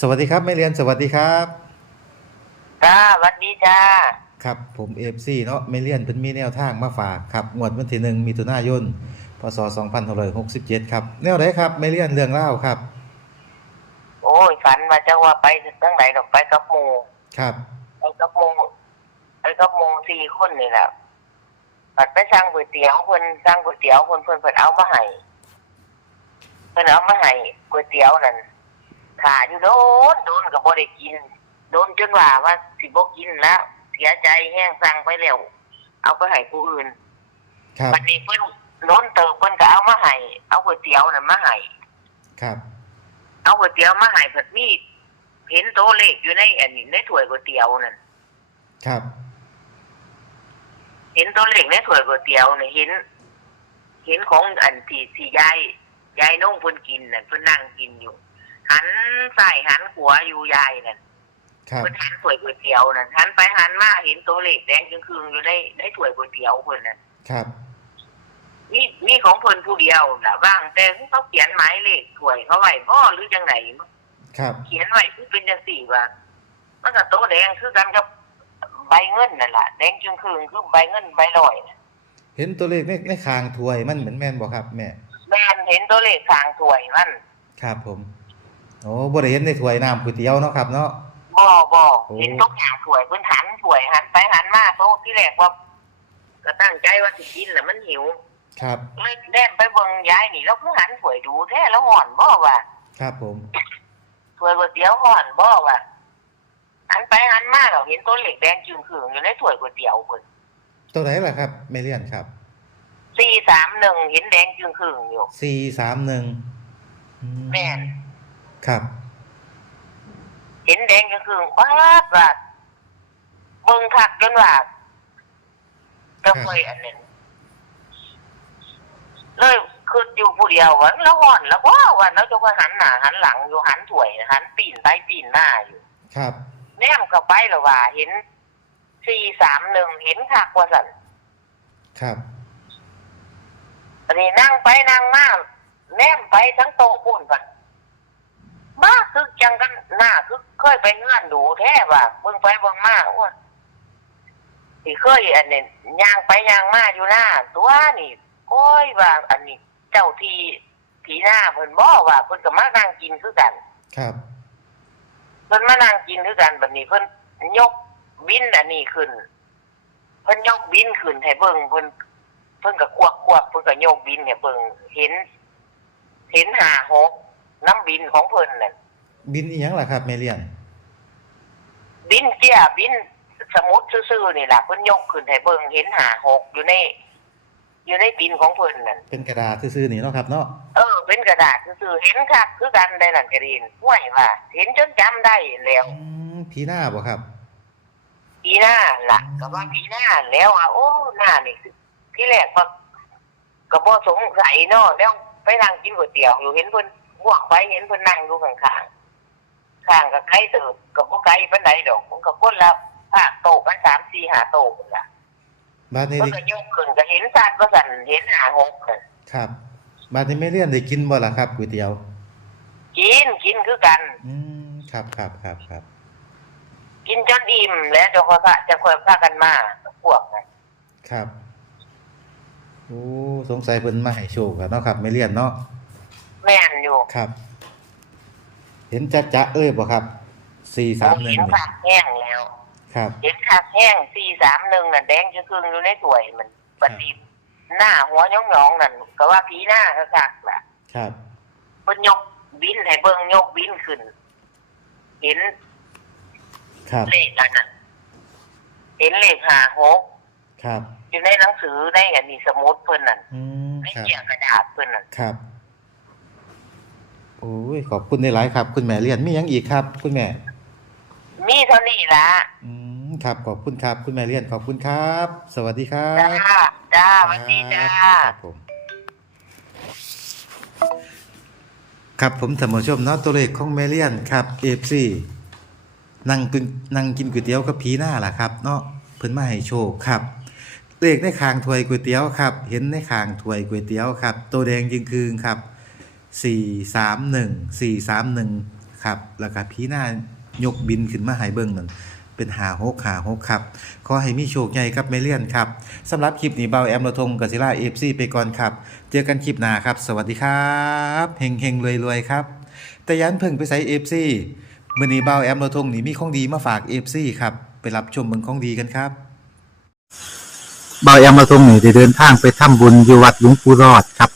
สวัสดีครับแม่เรียนสวัสดีครับจ้าสวัสดีจ้า ครับผมเอฟซีเนาะแม่เรียนเพิ่นมีแนวทางมาฝากครับงวดวันที่หนึ่งมิถุนายนพศ2567ครับแนวไหนครับแม่เรียนเรื่องเล่าวครับ โอ้ยฝันมาจะว่าไปตั้งไหนดอกไปกับหมูครับไปกับหมูไปกับหมูสี่คนนี่แหละปัดไปสั่งก๋วยเตี๋ยวเพิ่นสั่งก๋วยเตี๋ยวเพิ่นเพิ่นเพิ่นเอามาให้เพิ่นเอามาให้ก๋วยเตี๋ยวนั่น ขาอยู่โดนโดนก็บ่ได้กิน โดนจนว่าว่าสิบ่กินแล้วเสียใจแห้งสั่งไปแล้วเอาไปให้ผู้อื่นครับวันนี้เพิ่นโดนเติบเพิ่นก็เอามาให้เอาก๋วยเตี๋ยวนั่นมาให้ครับ เอาก๋วยเตี๋ยวมาให้ผัดมีเห็นโต๊ะเลขอยู่ในอันนี้ในถ้วยก๋วยเตี๋ยวนั่นครับ เห็นโต๊ะเลขในถ้วยก๋วยเตี๋ยวนี่เห็น เห็นของอันที่ที่ยายยายน้องเพิ่นกินนั่นเพิ่นนั่งกินอยู่ หันซ้ายหันขวาอยู่ยายนั่นครับเพิ่นหันถ้วยก๋วยเตี๋ยวนั่นหันไปหันมาเห็นโต๊ะเลขแดงจึงคืงอยู่ในในถ้วยก๋วยเตี๋ยวเพิ่นนั่นครับ นี่นี่ของเพิ่นผู้เดียวล่ะว่างแต่เขาเขียนหมายเลขถ้วยเขาไว้บ่หรือจังไหนครับ เขียนไว้คือเป็นจังสี่ว่ามันก็โต๊ะแดงคือกันกับใบเงินนั่นแหละแดงจึงคืนคือใบเงินใบลอยน่ะเห็นตัวเลขในในคางถวยมันเหมือนแม่นบ่ครับแม่ แม่นเห็นตัวเลขทางถวยมัน ครับผม โอ้บ่ได้เห็นในถ้วยน้ำก๋วยเตี๋ยวเนาะครับเนาะ บ่บ่โอ้ เห็นทุกอย่างถวยพื้นฐานถวยหันไปหันมาโต๊ะที่แรกว่า ก็ตั้งใจว่าสิกินแหละมันหิวครับ เลยแนมไปเบิ่งยายนี่แล้วคือหันถวยดูแท้แล้วห่อนบ่ว่าครับผม ถวยก๋วยเตี๋ยวห่อนบ่ว่าหันไปหันมาเราเห็นตัวเลขแดงจึงคืนอยู่ในถวยก๋วยเตี๋ยวเพิ่นตัวไหนล่ะครับแม่เรียนครับ431เห็นแดงจึงคืนอยู่431อืแม่น ครับ เห็นแดงก็คือว้าดว่าเบิ่งคักจนว่าก็เคยอันนั้นเลยคืออยู่ผู้เดียววันแล้วห่อนแล้วว่าวันแล้วจะไปหันหน้าหันหลังอยู่หันถวยหันปีนไปปีนหน้าอยู่ ครับ แนมกับไปแล้วว่า เห็นสี่สามหนึ่งเห็นคักว่าสันครับอันนี้นั่งไปนั่งมาแนมไปทั้งโต๊ะปุ่นกัน บ้าคือจังกันหน้าคือเคยไปงานดูแท้ว่าเบิ่งไปเบิ่งมาอ้วนที่เคยอันนี้ย่างไปย่างมาอยู่หน้าตัวนี่โอ้ยว่าอันนี้ เจ้าทีผีหน้าเพิ่นบ่ว่าเพิ่นก็มานั่งกินคือกัน ครับ เพิ่นมานั่งกินคือกันบัดนี้เพิ่นยกบินอันนี้ขึ้น เพิ่นยกบินขึ้นให้เบิ่งเพิ่นเพิ่นก็ควักควักเพิ่นก็ยกบินให้เบิ่งเห็น เห็นหาหก น้ำบินของเพิ่นน่ะบินอีหยังล่ะครับแม่เรียนบินเสียบินสมุดซื่อๆนี่ล่ะเพิ่นยกขึ้นให้เบิ่งเห็นหาหกอยู่ใน อยู่ในบินของเพิ่นนั่นเป็นกระดาษซื่อๆนี่เนาะครับเนาะเออ เป็นกระดาษซื่อๆเห็นคักคือกันได้นั่นก็ดีนห้วยว่า เห็นจนจำได้แล้วอืมผีหน้าบ่ครับ ปีหน้าล่ะก็ว่าปีหน้าแล้วอะโอ้หน้านี่คือที่แรกก็ก็บ่สงสัยเนาะแล้วไปนั่งกินก๋วยเตี๋ยวอยู่เห็นเพิ่นพ วกไปเห็นเพิ่นนั่งอยู่ข้างๆข้างก็ไกลเติบก็บ่ไกลปานใดดอกมันก็คนละภาคโตะกัน3 4 5โตะนั่นล่ะบาดนี้มันได้ก็ยกขึ้นก็เห็นสัตว์ว่าสั่นเห็นหาหกน่ะครับบาดนี้แม่เรียนได้กินบ่ล่ะครับก๋วยเตี๋ยว กินกินคือกัน อืมครับครับครับครับกินจนอิ่มแล้วจะค่อยพาจะค่อยพากันมาพวกนั้นครับ โอ้สงสัยเพิ่นมาให้โชคกันเนาะครับแม่เรียนเนาะ แม่นอยู่ครับ เห็นจ๊ะจ๊ะเอ้ยบ่ครับ431เห็นนี่ผักแห้งแล้ว ครับ เห็นผักแห้งสี่สามหนึ่งน่ะแดงจะครึ่งอยู่ในถ้วยมันปฏิบหน้าหัวหยองๆนั่นก็ว่าผีหน้าคักๆล่ะ ครับเพิ่นยกบินให้เบิ่งยกบินขึ้น เห็น ครับเลขอันนั้นเห็นเลขหาหกครับ อยู่ในหนังสือในอันนี้สมุดเพิ่นนั่นอืมในครับเกี่ยกระดาษเพิ่นนั่นครับโอ้ยขอบคุณในหลายๆครับ คุณแม่เรียนมีหยังอีกครับ คุณแม่ มีเท่านี้ละอืมครับ ขอบคุณครับ คุณแม่เรียนขอบคุณครับ สวัสดีครัจ้าบจ้าสวัสดีจ้า ครับผม ครับผมท่านผู้ชมเนาะตัวเลขของแม่เลียนครับ FC นั่งกินนั่งกินก๋วยเตี๋ยวกับผีหน้าล่ะครับ เนาะเพิ่นมาให้โชคครับ เลขในคางถ้วยก๋วยเตี๋ยวครับ เห็นในคางถ้วยก๋วยเตี๋ยวครับ ตัวแดงยิงคืงครับ 431 431ครับแล้วก็ผีหน้ายกบินขึ้นมาให้เบิ่งนั่นเป็นหาหกหาหกครับ ขอให้มีโชคใหญ่ครับไม่เลี่ยนครับสำหรับคลิปนี้เบาแอมระทงกบศิลาเอฟซีไปก่อนครับ เจอกันคลิปหน้าครับ สวัสดีครับเฮงเฮงรวยรวยครับ แต่ยันเพิ่งไปใส่เอฟซีมื่อนี้เบาแอมระทงนี่มีของดีมาฝากเอฟซีครับ ไปรับชมเมืองของดีกันครับเบาแอมมาทงนี่ได้เดินทางไปทำบุญอยู่วัดหลวงปู่รอดครับ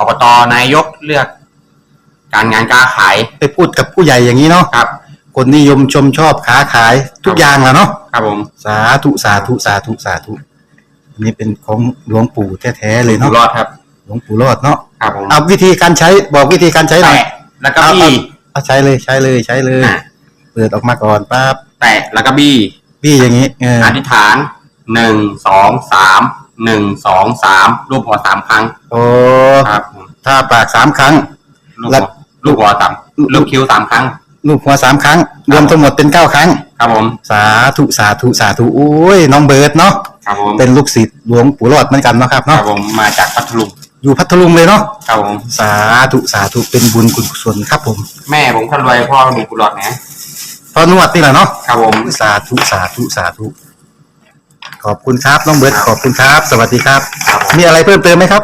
อบตนายกเลือก การงานการขายไปพูดกับผู้ใหญ่อย่างนี้เนาะครับ คนนิยมชมชอบค้าขายทุกอย่างแหละเนาะครับผมสาธุสาธุสาธุสาธุอันนี้เป็นของหลวงปู่แท้ๆเลยอยู่เนาะรอดครับ หลวงปู่รอดเนาะครับผมเอาวิธีการใช้บอกวิธีการใช้หน่อยแตะแล้วก็บี้เอาใช้เลยใช้เลยใช้เลยอะเปิดออกมาก่อนปั๊บแตะแล้วก็บี้พี่อย่างนี้เอออธิษฐานหนึ่งสองสาม หนึ่งสองสามรูปหัวสามครั้งโอ้ครับผมถ้าปากสามครั้ง ลูกแล้หัววลูกหัวสามลูกคิ้วสามครั้ง ลูกหัวสามครั้ง รวมทั้งหมดเป็นเก้าครั้ง ครับผมสาธุสาธุสาธุโอ้ยน้องเบิร์ดเนาะครับผมเป็นลูกศิษย์หลวงปู่รอดเหมือนกันเนาะครับครัเนาะบผมมาจากพัทลุงอยู่พัทลุงเลยเนาะครับผมสาธุสาธุเป็นบุญกุศลครับผมแม่ผมคนรวยพ่อมีกุหลาบนะพอนวดนี่แหละเนาะครับผมสาธุสาธุสาธุ ขอบคุณครับน้องเบิร์ดขอบคุณครับ สวัสดีครับครับผมมีอะไรเพิ่มเติมไหมครับ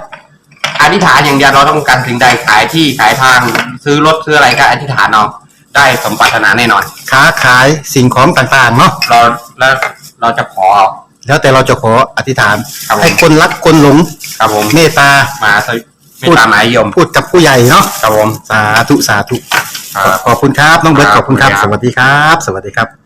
อธิษฐานอย่างเดียวเราต้องการสิ่งใดขายที่ขายทางซื้อรถซื้ออะไรก็อธิษฐานเอาได้สมปรารถนาแน่นอน ค้าขายสิ่งของต่างๆเนาะเราแล้วเราจะขอแล้วแต่เราจะขออธิษฐาน ครับผม ให้คนรักคนหลงครับผมเมตตา มาสวิไม่ตามหมายยมพูดกับผู้ใหญ่เนาะครับผม สาธุสาธุ ครับ ขอบคุณครับน้องเบิร์ตคขรับอบคุณครับขอบสคุณครับวัสดีครับ สวัสดีครับ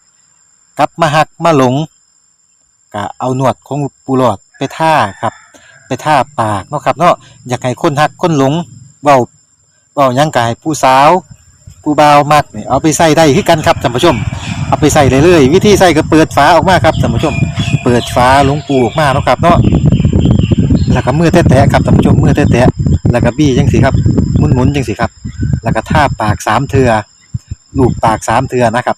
กลับมาหักมาหลงก็เอาหนวดของปูหลอดไปท่าครับไปท่าปากเนาะครับเนาะอยากให้คนหักคนหลงเบาเบายังกายผู้สาวผู้บ่าวมักนี่เอาไปใส่ได้คือกันครับท่านผู้ชม เอาไปใส่เลยเลยวิธีใส่ก็เปิดฝาออกมาครับท่านผู้ชม เปิดฝาหลวงปูออกมาเนาะครับเนาะแล้วก็มือแตะๆครับท่านผู้ชมมือแตะๆแล้วก็บี้จังสิครับหมุนๆจังสิครับ แล้วก็ท่าปากสามเทือลูบปากสามเทือนะครับ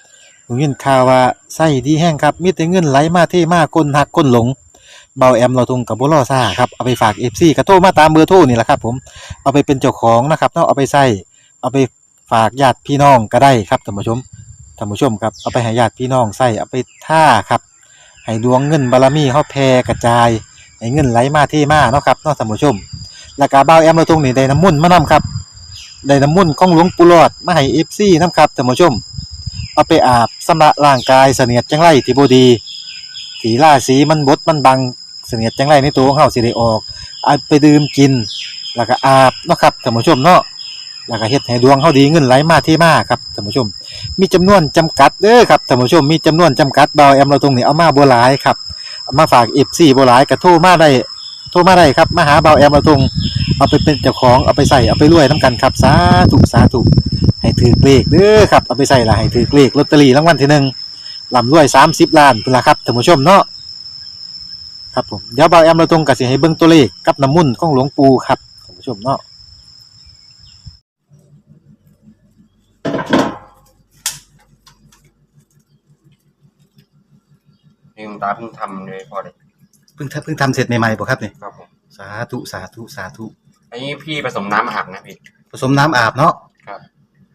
ผมยินข่าวว่าไส้ดีแห้งครับ มีแต่เงินไหลมาเทมาก้นหักก้นหลง เบาแอมเราทงกับบุรอซ่าครับ เอาไปฝากเอฟซีกระโทรมาตามเบอร์โทรนี่แหละครับ ผม เอาไปเป็นเจ้าของนะครับเนาะเอาไปใส่เอาไปฝากญาติพี่น้องก็ได้ครับท่านผู้ชมท่านผู้ชมครับเอาไปให้ญาติพี่น้องใส่เอาไปท่าครับให้ดวงเงินบารมีเฮาแผ่กระจายให้เงินไหลมาเทมาเนาะครับเนาะท่านผู้ชมแล้วก็บ่าแอมเราตรงนี้ได้น้ำมุ่นมานํครับได้น้ำมุ่นของหลวงปู่หลอดมาให้ FC นํครับท่านผู้ชม เอาไปอาบสำระร่างกายเสนียดจังไรที่บ่ดีที่ราศีมันบดมันบังเสนียดจังไรในตัวของเฮาสิได้ออกเอาไปดื่มกิน แล้วก็อาบเนาะครับท่านผู้ชมเนาะแล้วก็เฮ็ดให้ดวงเฮาดีเงินไหลมาเทมาครับท่านผู้ชม มีจำนวนจำกัดเด้อครับท่านผู้ชมมีจำนวนจำกัดเบาแอมเราตรงนี้เอามาบ่หลายครับมาฝาก FC บ่หลายก็โทรมาได้โทรมาได้ครับมาหาเบาแอมเราตรงเอาไปเป็นเจ้าของเอาไปใส่เอาไปรวยนํกันครับสาธุสาธุ ให้ถือเลขเด้อครับเอาไปใส่ละให้ถือเลขลอตเตอรี่รางวัลที่หนึ่งลำรวย30ล้านพุ่นละครับท่านผู้ชมเนาะครับผมเดี๋ยวเบาแอมเราตรงก็สิให้เบิ่งตัวเลขกับน้ำมุ่นต์ของหลวงปู่ครับท่านผู้ชมเนาะนี่คุณตาเพิ่งทำเลยพอเลยเพิ่งทำเพิ่งทำเสร็จใหม่ๆบ่ครับนี่ครับผมสาธุสาธุสาธุอันนี้พี่ผสมน้ำอาบนะพี่ผสมน้ำอาบเนาะครับ